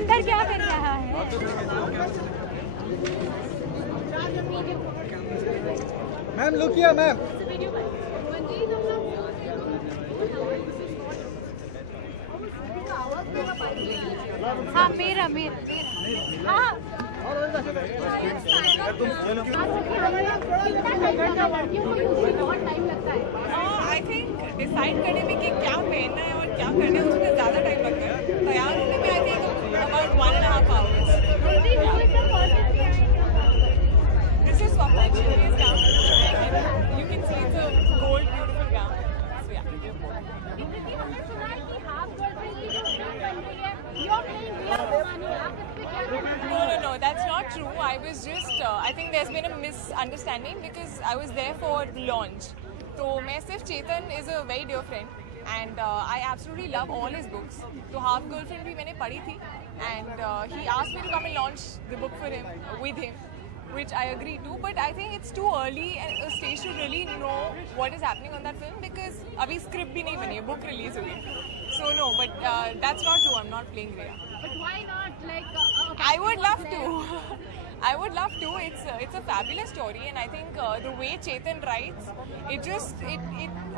अंदर क्या कर रहा है? Ma'am look here ma'am. हाँ मेरा हाँ आई थिंक डिसाइड करने में कि क्या पहनना है और क्या करना है उसमें ज़्यादा टाइम लगता है। तैयार होने में I think about 1.5 hours. This is Swapna Chhuri's gown. You can see it's a gold beautiful gown. So yeah. No, that's not true. I was just, I think there's been a misunderstanding because I was there for the launch. So, मैं सिर्फ चेतन is a very dear friend and I absolutely love all his books. तो Half Girlfriend भी मैंने पढ़ी थी and he asked me to come and launch the book for him, with him, which I agreed to. But I think it's too early and a stage to really know what is happening on that film because अभी script भी नहीं बनी है, book release हुई है. So no, but that's not true. I'm not playing Rhea. But why not? Like I would love to. I would love to. It's a fabulous story, and I think the way Chetan writes, it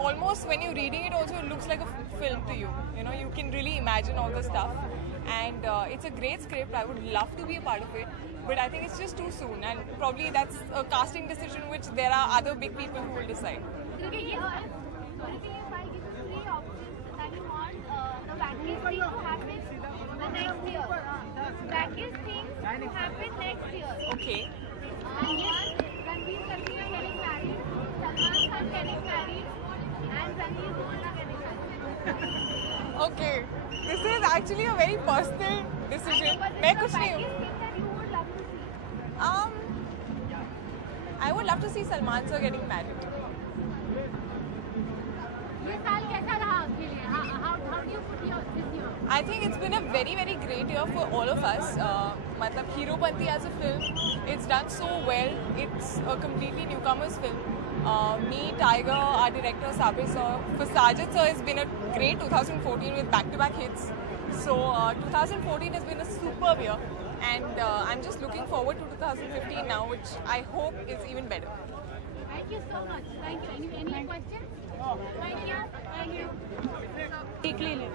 almost when you're reading it also it looks like a film to you. You know, you can really imagine all the stuff, and it's a great script. I would love to be a part of it, but I think it's just too soon, and probably that's a casting decision which there are other big people who will decide. Okay. And yes, Ranveer Kapoor are getting married, Salman Khan getting married, and Ranveer Kapoor are getting married. Okay. This is actually a very personal decision. मैं कुछ नहीं हूँ. I would love to see Salman sir getting married. ये साल कैसा रहा आपके लिए? How do you put this year? I think it's been a very, very great year for all of us. मतलब Heropanti as a film, it's done so well. It's a completely newcomers film. Me, Tiger, our director Sabir sir, for Sajid sir, it's been a great 2014 with back-to-back hits. So 2014 has been a superb year, and I'm just looking forward to 2015 now, which I hope is even better. Thank you so much. Thank you. Any questions? Thank you. Thank you. एक ले ले.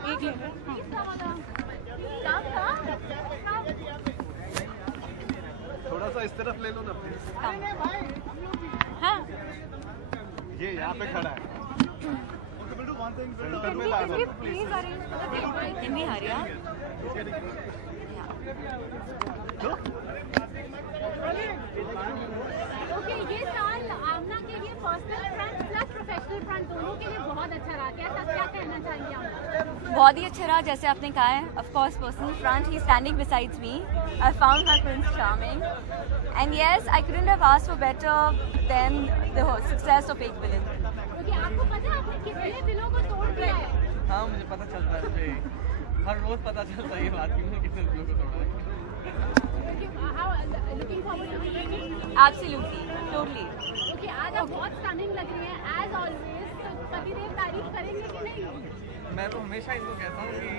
थोड़ा सा इस तरफ ले लो ना please. हाँ. ये यहाँ पे खड़ा है। सेंटर में ला दो Please arrange for the table. Can we hurry up? Okay, ये साल आमना के लिए personal front plus professional front दोनों के लिए बहुत अच्छा रहा. क्या कहना चाहेंगे आप? बहुत ही अच्छा रहा जैसे आपने कहा है. Of course, personal front, he's standing beside me. I found my prince charming, and yes, I couldn't have asked for better than the success of Ek Villain. Okay, आपको पता है आपने कितने दिलों को तोड़ दिया है? हाँ मुझे पता चलता है। हर रोज पता चलता है ये बात कि मैंने कितने दिलों को तोड़ा है। How looking forward to the evening? Absolutely, totally. Okay, आज आप बहुत स्टनिंग लग रही हैं as always. तो पतिदेव तारीफ करेंगे कि नहीं? मैं तो हमेशा इनको कहता हूँ कि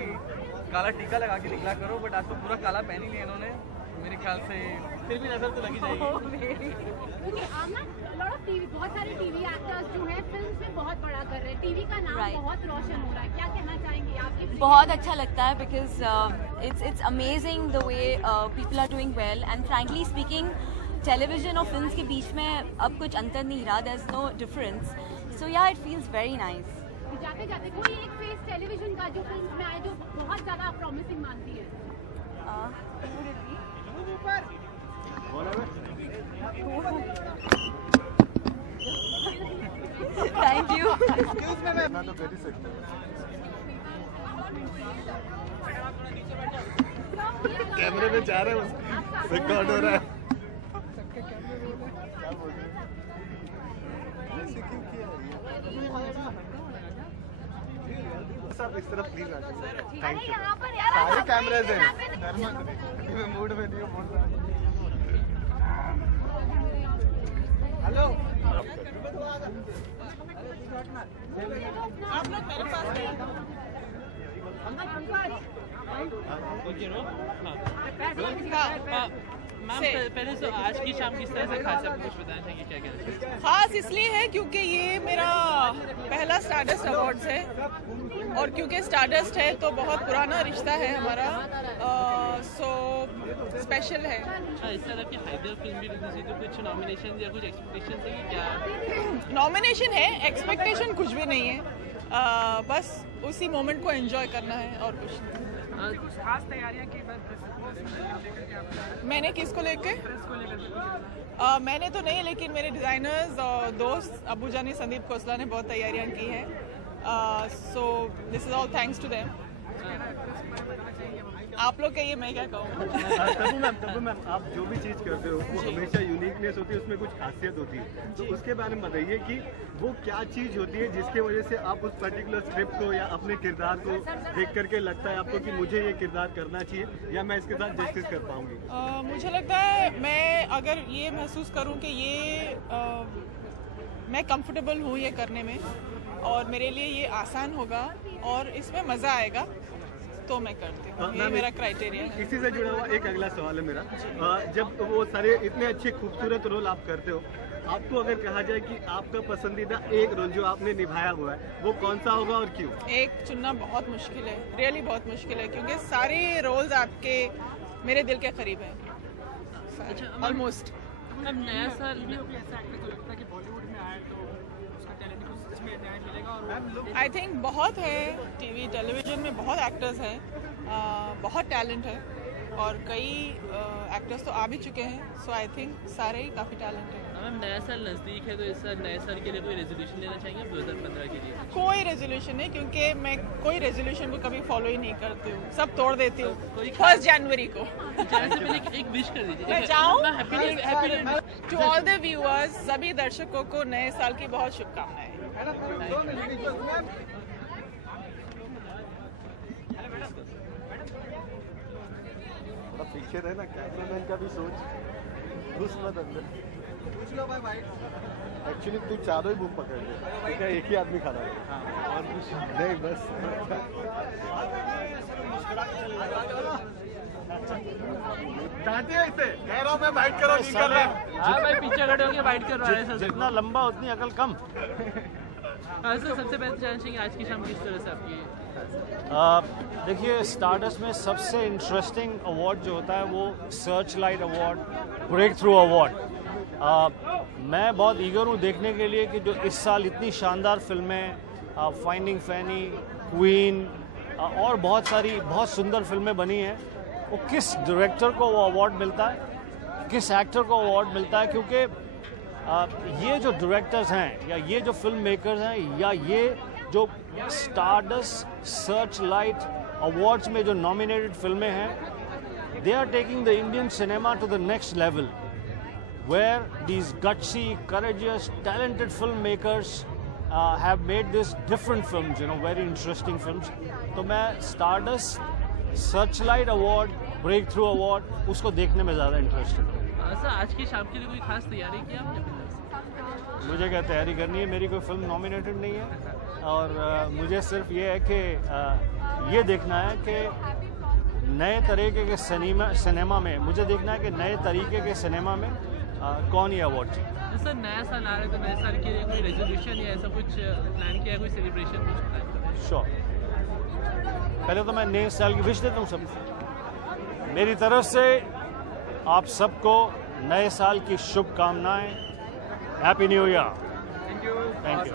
काला टीका लगा के निकला करो, बट आज तो पूरा काला पहन ही लिया इन्होंने. मेरे ख्याल से फिर भी नजर तो लगी जाएगी. Okay, Amna lot of TV, बहुत सारे टीवी एक्टर्स जो हैं फिल्म से बहुत बड़ा कर रहे हैं. टीवी का नाम Right. बहुत रोशन हो रहा है. क्या कहना चाहेंगे आप? बहुत अच्छा लगता है because it's amazing the way people are doing well, and frankly speaking, television और films के बीच में अब कुछ अंतर नहीं रहा. There's no difference. So yeah, it feels very nice. जाते जाते कोई एक फेस टेलीविजन का जो फिल्म में आए जो बहुत ज्यादा प्रॉमिसिंग मानती है? Who would it be? Thank you. Excuse me, ma'am. तो very sick. कैमरे में जा रहे हैं, रिकॉर्ड हो रहा है. सब इस तरफ प्लीज आ जाइए. Thank you. सारे कैमरेज हैं. मूड में नहीं बोल रहा. हेलो. आप लोग मेरे पास मैम पहले तो आज की शाम किस तरह से खास है, कुछ बताना चाहिए क्या कहना चाहिए? खास इसलिए है क्योंकि ये मेरा पहला स्टारडस्ट अवार्ड्स है, और क्योंकि स्टारडस्ट है तो बहुत पुराना रिश्ता है हमारा, सो स्पेशल है। इस तरह की हैदर फिल्म भी रिलीज हुई, तो कुछ नॉमिनेशन या कुछ एक्सपेक्टेशन है कि क्या? नॉमिनेशन है, एक्सपेक्टेशन कुछ भी नहीं है, बस उसी मोमेंट को एंजॉय करना है और कुछ नहीं। खास तैयारियां की मैंने किसको लेके? मैंने तो नहीं, लेकिन मेरे डिज़ाइनर्स और दोस्त अबू जानी संदीप खोसला ने बहुत तैयारियां की हैं, so this is all thanks to them. आप लोग कहिए, मैं क्या कहूँ। तब्बू मैम, आप जो भी चीज़ करते हो वो हमेशा यूनिकनेस होती है, उसमें कुछ खासियत होती है, तो उसके बारे में बताइए कि वो क्या चीज़ होती है जिसके वजह से आप उस पर्टिकुलर स्क्रिप्ट को या अपने किरदार को देख करके लगता है आपको कि मुझे ये किरदार करना चाहिए या मैं इसके साथ जस्टिस कर पाऊंगी? मुझे लगता है मैं अगर ये महसूस करूँ कि ये मैं कंफर्टेबल हूँ ये करने में, और मेरे लिए ये आसान होगा और इसमें मज़ा आएगा, तो मैं करती हूँ। ये मेरा क्राइटेरिया है। इसी से जुड़ा हुआ एक अगला सवाल है मेरा, जब वो सारे इतने अच्छे खूबसूरत रोल आप करते हो, आपको अगर कहा जाए कि आपका पसंदीदा एक रोल जो आपने निभाया हुआ है वो कौन सा होगा और क्यों? एक चुनना बहुत मुश्किल है, रियली बहुत मुश्किल है, क्योंकि सारे रोल्स आपके मेरे दिल के करीब हैं, ऑलमोस्ट। अब नया साल आई थिंक बहुत है, टीवी टेलीविजन में बहुत एक्टर्स हैं, बहुत टैलेंट है, और कई एक्टर्स तो आ भी चुके हैं, सो आई थिंक सारे ही काफ़ी टैलेंट है। मैम नया साल नज़दीक है, तो इस साल नए साल के लिए कोई रेजोल्यूशन लेना चाहेंगे 2015 के लिए? कोई रेजोल्यूशन नहीं, क्योंकि मैं कोई रेजोल्यूशन को कभी फॉलो ही नहीं करती हूँ, सब तोड़ देती हूँ 1 जनवरी को। जाने से पहले एक विश कर दीजिए। मैं जाऊँ? टू ऑल द व्यूअर्स, सभी दर्शकों को नए साल की बहुत शुभकामनाएं। पीछे रहे ना, कैमरामैन का भी सोच, घुस मत अंदर। एक्चुअली तू चारों ही बुक पकड़ ले, ठीक है, एक ही आदमी खड़ा है, और कुछ नहीं, बस। डांटिए इसे, कह रहा हूं मैं, बाइट करो, नहीं कर रहा। हाँ भाई, पीछे खड़े होकर बाइट कर रहा है। जितना लंबा उतनी अकल कम। सर सबसे पहले जानना चाहिए आज की शाम किस तरह से आपकी? देखिए, स्टारडस्ट में सबसे इंटरेस्टिंग अवार्ड जो होता है वो searchlight award, breakthrough award. मैं बहुत ईगर हूँ देखने के लिए कि जो इस साल इतनी शानदार फिल्में, फाइंडिंग फैनी, क्वीन और बहुत सारी बहुत सुंदर फिल्में बनी हैं, वो किस डायरेक्टर को वो अवार्ड मिलता है, किस एक्टर को अवार्ड मिलता है, क्योंकि ये जो डायरेक्टर्स हैं या ये जो फिल्म मेकर्स हैं या ये जो स्टारडस्ट सर्च लाइट अवार्ड्स में जो नॉमिनेटेड फिल्में हैं, they are taking the Indian cinema to the next level, where these gutsy, courageous, talented filmmakers have made this different films, very interesting films. तो मैं Stardust, Searchlight Award, Breakthrough Award उसको देखने में ज़्यादा इंटरेस्टेड हूँ। Sir आज की शाम के लिए कोई खास तैयारी की आपने? मुझे क्या तैयारी करनी है, मेरी कोई फिल्म नॉमिनेटेड नहीं है, और मुझे सिर्फ ये है कि ये देखना है कि नए तरीके के सिनेमा में, मुझे देखना है कि नए तरीके के सिनेमा में कौन ये अवार्ड चाहिए। सर नया साल आ रहा है, तो नए साल के लिए कोई रेजोल्यूशन या ऐसा कुछ प्लान किया है, कोई सेलिब्रेशन कुछ? श्योर, पहले तो मैं नए साल की विश देता हूँ सबको। मेरी तरफ से आप सबको नए साल की शुभकामनाएं। Happy new year. Thank you. Thank you.